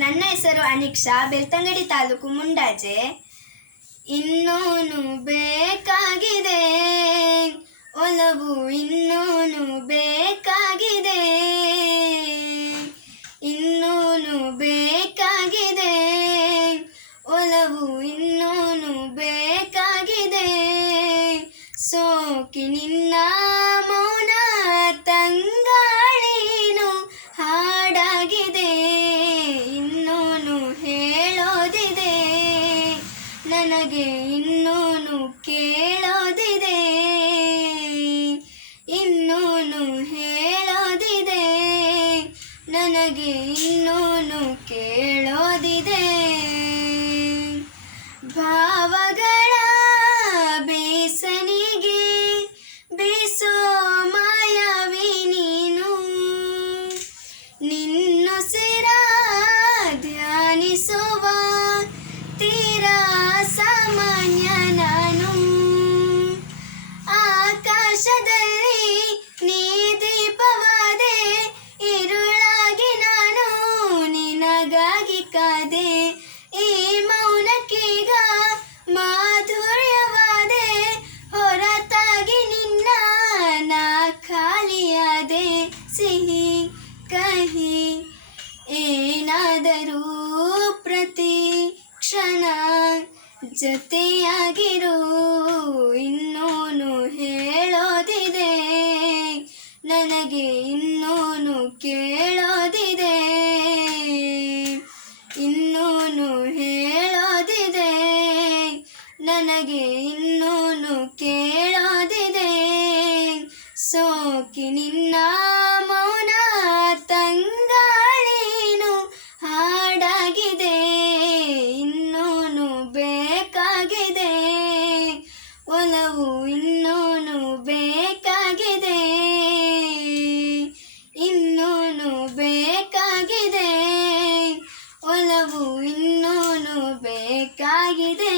ನನ್ನ ಹೆಸರು ಅನಿಕ್ಷಾ, ಬೆಳ್ತಂಗಡಿ ತಾಲೂಕು ಮುಂಡಾಜೆ. ಇನ್ನೂನು ಬೇಕಾಗಿದೆ ಒಲವು, ಇನ್ನೂನು ಬೇಕಾಗಿದೆ, ಇನ್ನೂನು ಬೇಕಾಗಿದೆ ಒಲವು, ಇನ್ನೂನು ಬೇಕಾಗಿದೆ. ಸೋಕಿ ನಿನ್ನ ಮೌನ ತಂಗಾಳಿನು ಹಾಡಾಗಿದೆ, ಇನ್ನೂನು ಹೇಳೋದಿದೆ ನನಗೆ, ಇನ್ನೂನು ಕೇಳೋದಿದೆ, ಇನ್ನೂನು ಹೇಳೋದಿದೆ ನನಗೆ, ಇನ್ನೂನು ಕೇಳೋದಿದೆ. ಭಾವಗಳ ಬೇಸನಿಗೆ ಬೇಸೋ ಮಾಯಾವಿ ನೀನು, ನಿನ್ನುಸಿರ ಧ್ಯಾನಿಸುವ ತೀರಾ ಸಾಮಾನ್ಯ ನಾನು. ಆಕಾಶದಲ್ಲಿ ನೀ ದೀಪವಾದೆ, ಇರುಳಾಗಿ ನಾನು ನಿನಗಾಗಿ ಕಾದೆ. ಈ ಮೌನಕ್ಕೀಗ ಮಾಧುರ್ಯವಾದೆ, ಹೊರತಾಗಿ ನಿನ್ನ ನಾ ಖಾಲಿಯಾದೆ. ಸಿಹಿ ಕಹಿ ಏನಾದರೂ ಪ್ರತಿ ಕ್ಷಣ ಜೊತೆಯಾಗಿರು, ಇನ್ನೂನು ಹೇಳೋದಿದೆ ನನಗೆ, ಇನ್ನೂನು ಕೇಳೋದಿದೆ, ಇನ್ನೂನು ಹೇಳೋದಿದೆ ನನಗೆ, ಇನ್ನೂನು ಕೇಳೋದಿದೆ. ಸೋಕಿ ನಿನ್ನ ಮೌನ ತಂಗಾಳಿನು ಹಾಡಾಗಿದೆ, ಇನ್ನೂನು ಬೇಕಾಗಿದೆ ಒಲವು, ಇನ್ನೂನು ಬೇಕಾಗಿದೆ, ಇನ್ನೂನು ಬೇಕಾಗಿದೆ ಒಲವು, ಇನ್ನೂನು ಬೇಕಾಗಿದೆ.